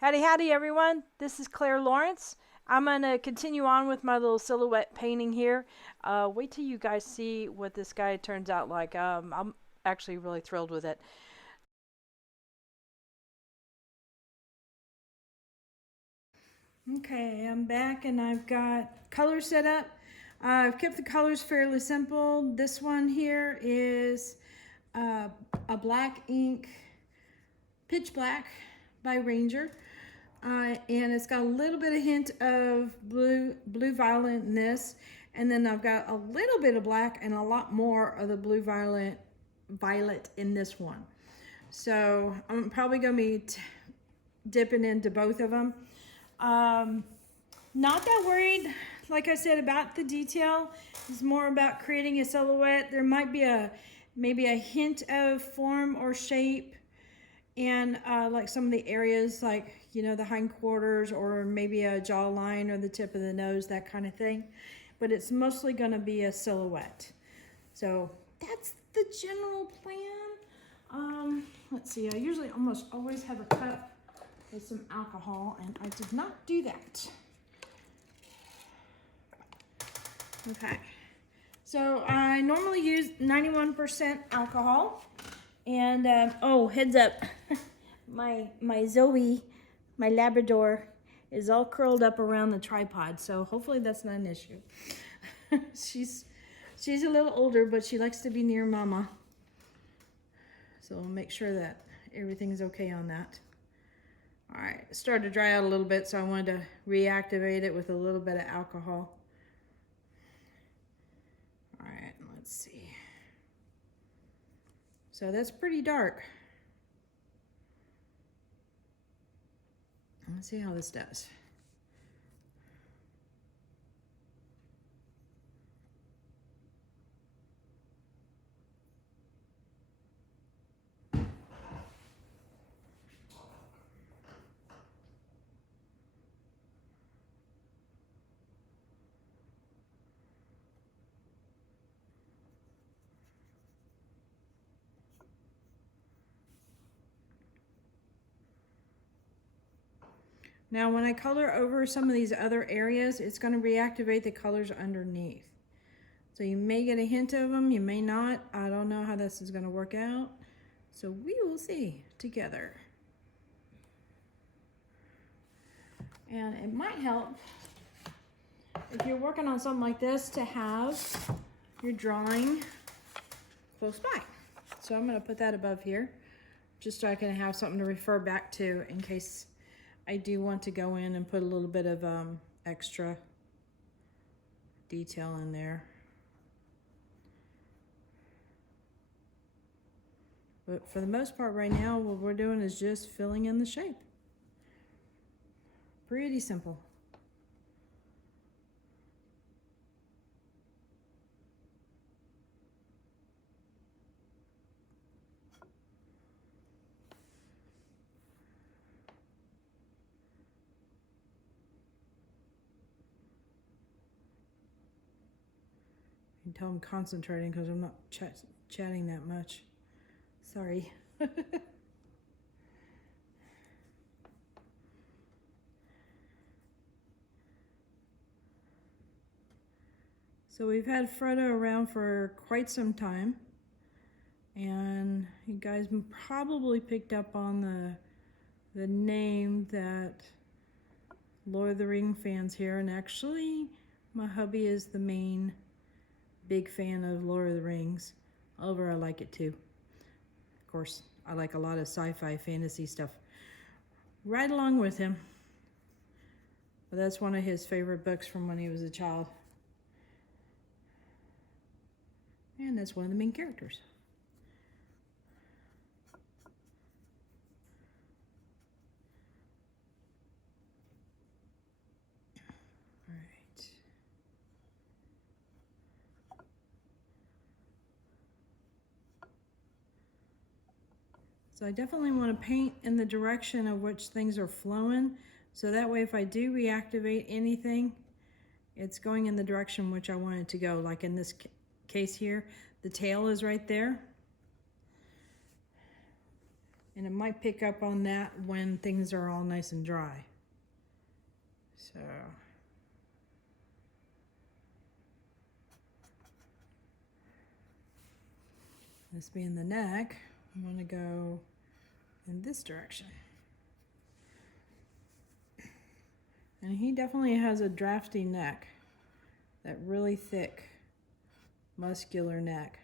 Howdy, howdy, everyone. This is Clara Lawrence. I'm going to continue on with my little silhouette painting here. Wait till you guys see what this guy turns out like. I'm actually really thrilled with it. Okay, I'm back and I've got colors set up. I've kept the colors fairly simple. This one here is a black ink, pitch black by Ranger. And it's got a little bit of hint of blue violet in this, and then I've got a little bit of black and a lot more of the blue violet in this one. So I'm probably gonna be dipping into both of them. Not that worried, like I said, about the detail. It's more about creating a silhouette. There might be maybe a hint of form or shape, and like some of the areas, like, you know, the hindquarters or maybe a jawline or the tip of the nose, that kind of thing. But it's mostly going to be a silhouette. So that's the general plan. Let's see, I usually almost always have a cup with some alcohol, and I did not do that. Okay, so I normally use 91% alcohol. And oh, heads up, my Zoe, my Labrador, is all curled up around the tripod, so hopefully that's not an issue. she's a little older, but she likes to be near Mama, so we'll make sure that everything's okay on that. All right, it started to dry out a little bit, so I wanted to reactivate it with a little bit of alcohol. All right, let's see. So that's pretty dark. Let's see how this does. Now, when I color over some of these other areas, it's going to reactivate the colors underneath. So you may get a hint of them, you may not. I don't know how this is going to work out. So we will see together. And it might help if you're working on something like this to have your drawing close by. So I'm going to put that above here, just so I can have something to refer back to in case I do want to go in and put a little bit of extra detail in there. But for the most part right now, what we're doing is just filling in the shape. Pretty simple. You can tell I'm concentrating because I'm not chatting that much. Sorry. So we've had Frodo around for quite some time, and you guys probably picked up on the name that Lord of the Ring fans here, and actually my hubby is the main big fan of Lord of the Rings. However, I like it too. Of course, I like a lot of sci-fi fantasy stuff right along with him. But that's one of his favorite books from when he was a child. And that's one of the main characters. All right. So I definitely want to paint in the direction of which things are flowing. So that way if I do reactivate anything, it's going in the direction which I want it to go. Like in this case here, the tail is right there. and it might pick up on that when things are all nice and dry. So this being the neck, I'm going to go in this direction. And he definitely has a drafty neck, that really thick, muscular neck.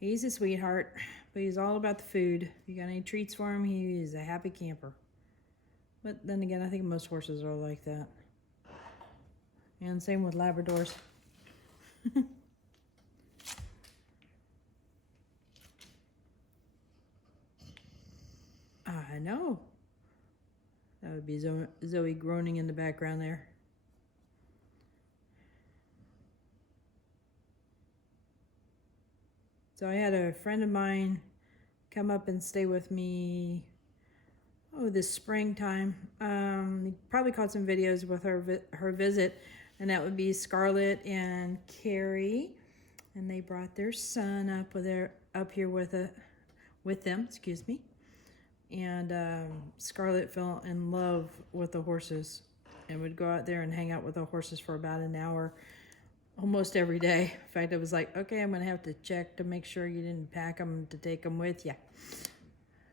He's a sweetheart, but he's all about the food. If you got any treats for him, he's a happy camper. But then again, I think most horses are like that. And same with Labradors. I know. That would be Zoe groaning in the background there. So I had a friend of mine come up and stay with me, this springtime. You probably caught some videos with her visit, and that would be Scarlett and Carrie, and they brought their son up here with them, excuse me. And Scarlett fell in love with the horses and would go out there and hang out with the horses for about an hour almost every day. In fact, it was like, okay, I'm going to have to check to make sure you didn't pack them to take them with you.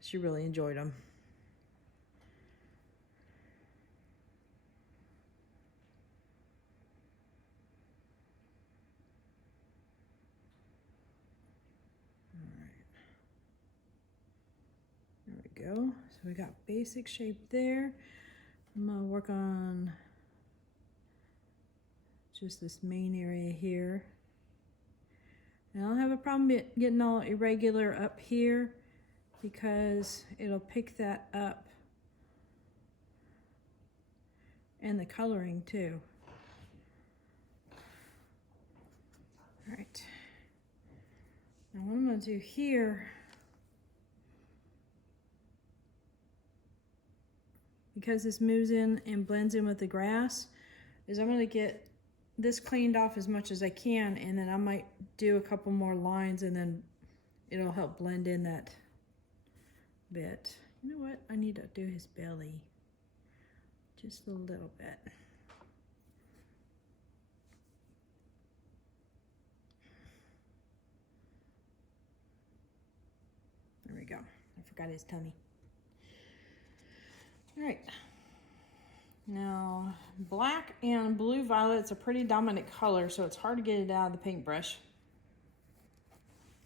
She really enjoyed them. Go. So we got basic shape there. I'm gonna work on just this main area here. And I don't have a problem getting all irregular up here because it'll pick that up. And the coloring too. All right. Now what I'm gonna do here, because this moves in and blends in with the grass, is I'm going to get this cleaned off as much as I can, and then I might do a couple more lines, and then it'll help blend in that bit. You know what? I need to do his belly just a little bit. There we go. I forgot his tummy. All right, now black and blue violet's a pretty dominant color, so it's hard to get it out of the paintbrush.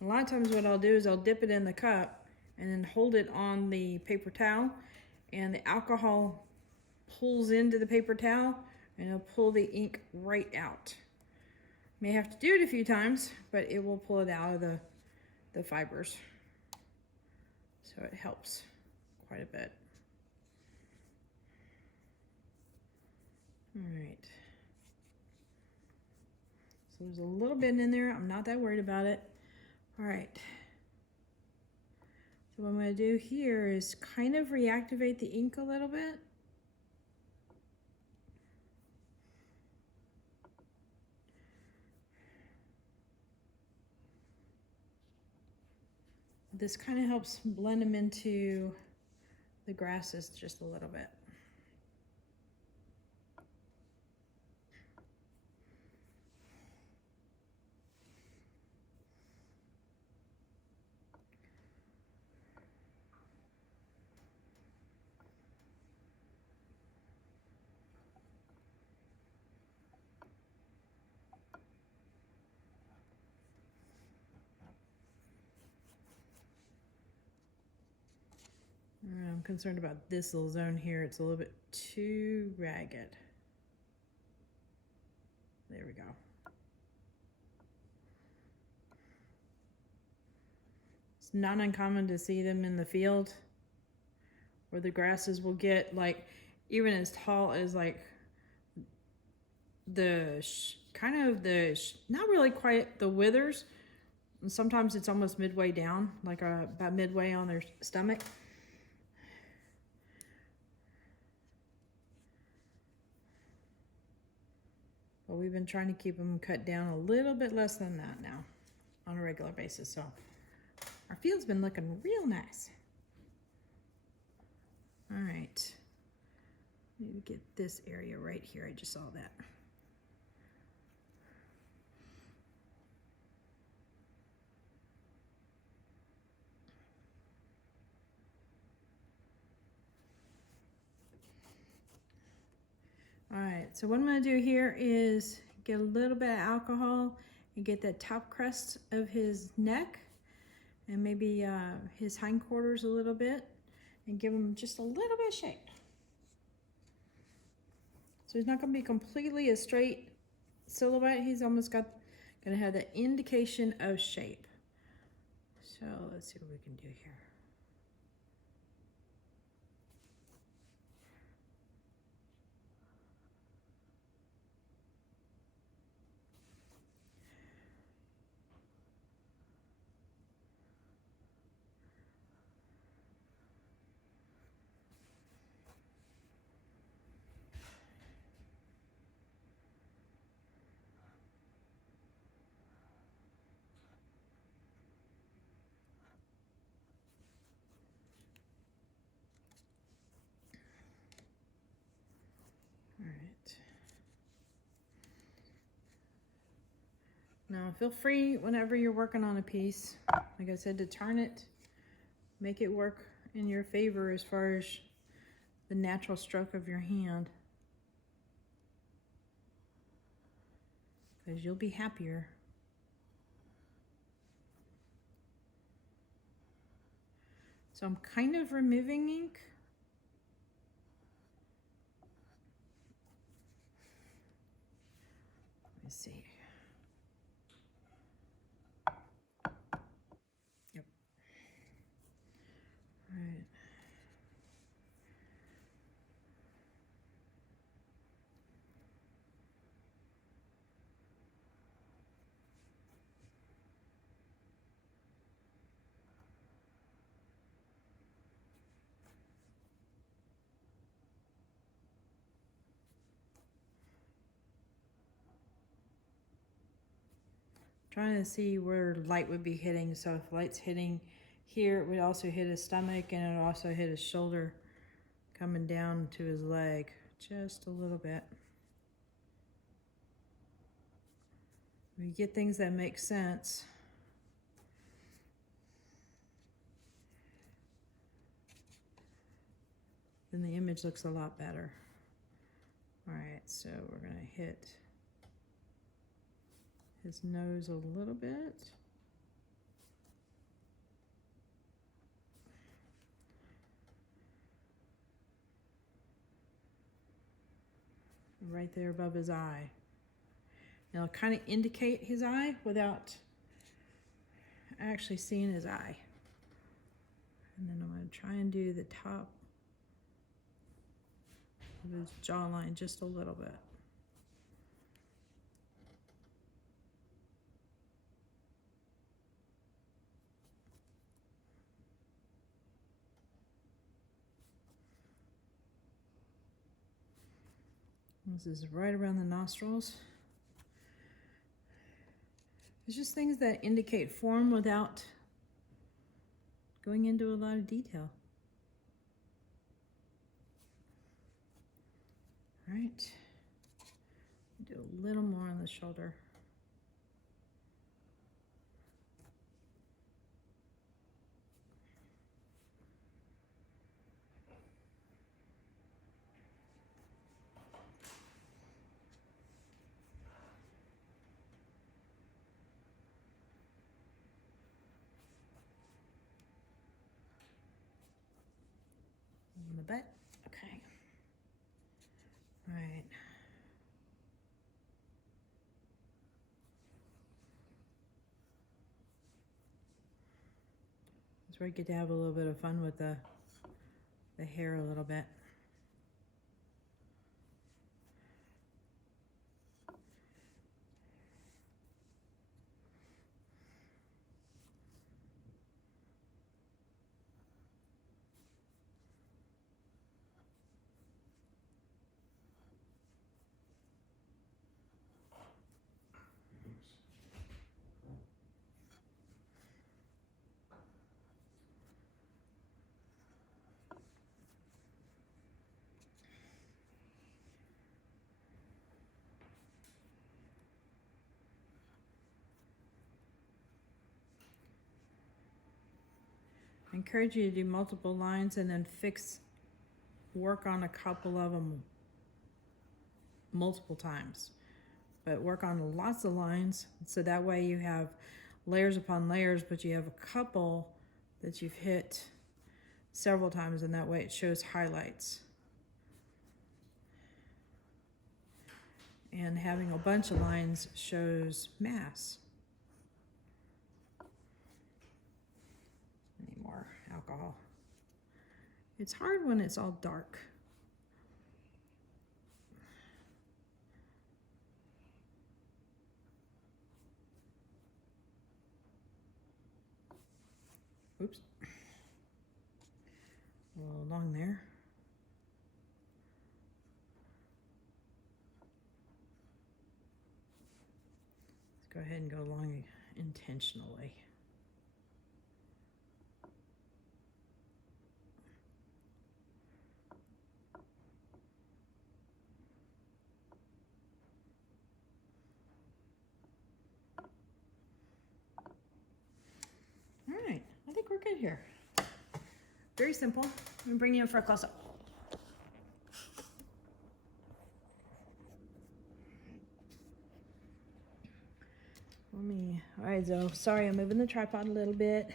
A lot of times what I'll do is I'll dip it in the cup and then hold it on the paper towel, and the alcohol pulls into the paper towel and it'll pull the ink right out. May have to do it a few times, but it will pull it out of the fibers. So it helps quite a bit. All right, so there's a little bit in there. I'm not that worried about it. All right, so what I'm going to do here is kind of reactivate the ink a little bit. This kind of helps blend them into the grasses just a little bit. I'm concerned about this little zone here. It's a little bit too ragged. There we go. It's not uncommon to see them in the field where the grasses will get like even as tall as like the not really quite the withers. And sometimes it's almost midway down, like about midway on their stomach. But but we've been trying to keep them cut down a little bit less than that now on a regular basis. So our field's been looking real nice. All right, need to get this area right here. I just saw that. All right, so what I'm gonna do here is get a little bit of alcohol and get that top crest of his neck and maybe his hindquarters a little bit and give him just a little bit of shape. So he's not gonna be completely a straight silhouette. He's almost gonna have the indication of shape. So let's see what we can do here. Now feel free whenever you're working on a piece, like I said, to turn it, make it work in your favor as far as the natural stroke of your hand, because you'll be happier. So I'm kind of removing ink. Let me see. Yep. All right. Trying to see where light would be hitting. So if light's hitting here, it would also hit his stomach, and it would also hit his shoulder coming down to his leg just a little bit. We get things that make sense. Then the image looks a lot better. All right, so we're gonna hit his nose a little bit. Right there above his eye. And it'll kind of indicate his eye without actually seeing his eye. And then I'm going to try and do the top of his jawline just a little bit. This is right around the nostrils. It's just things that indicate form without going into a lot of detail. All right, do a little more on the shoulder. In the butt, okay. All right. That's where I get to have a little bit of fun with the hair a little bit. encourage you to do multiple lines and then work on a couple of them multiple times. But work on lots of lines, so that way you have layers upon layers, but you have a couple that you've hit several times, and that way it shows highlights. And having a bunch of lines shows mass. Any more alcohol? It's hard when it's all dark. Oops. A little along there. Let's go ahead and go along intentionally. All right, I think we're good here. Very simple. I'm gonna bring you in for a close-up. All right, Zoe, sorry, I'm moving the tripod a little bit.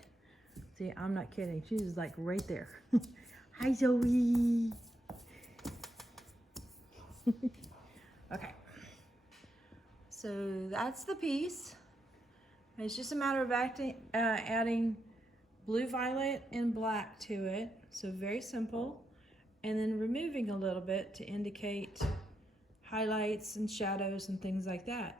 See, I'm not kidding. She's like right there. Hi, Zoe. Okay. So that's the piece. It's just a matter of adding blue, violet, and black to it. So very simple. And then removing a little bit to indicate highlights and shadows and things like that.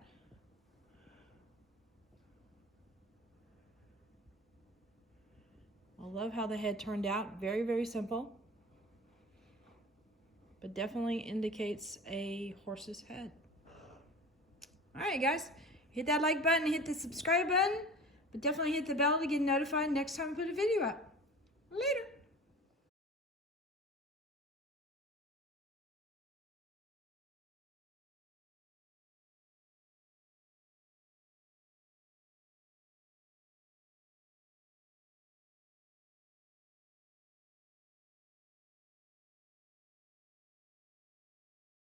I love how the head turned out. Very, very simple. But definitely indicates a horse's head. All right, guys. Hit that like button, hit the subscribe button, but definitely hit the bell to get notified next time I put a video up. Later.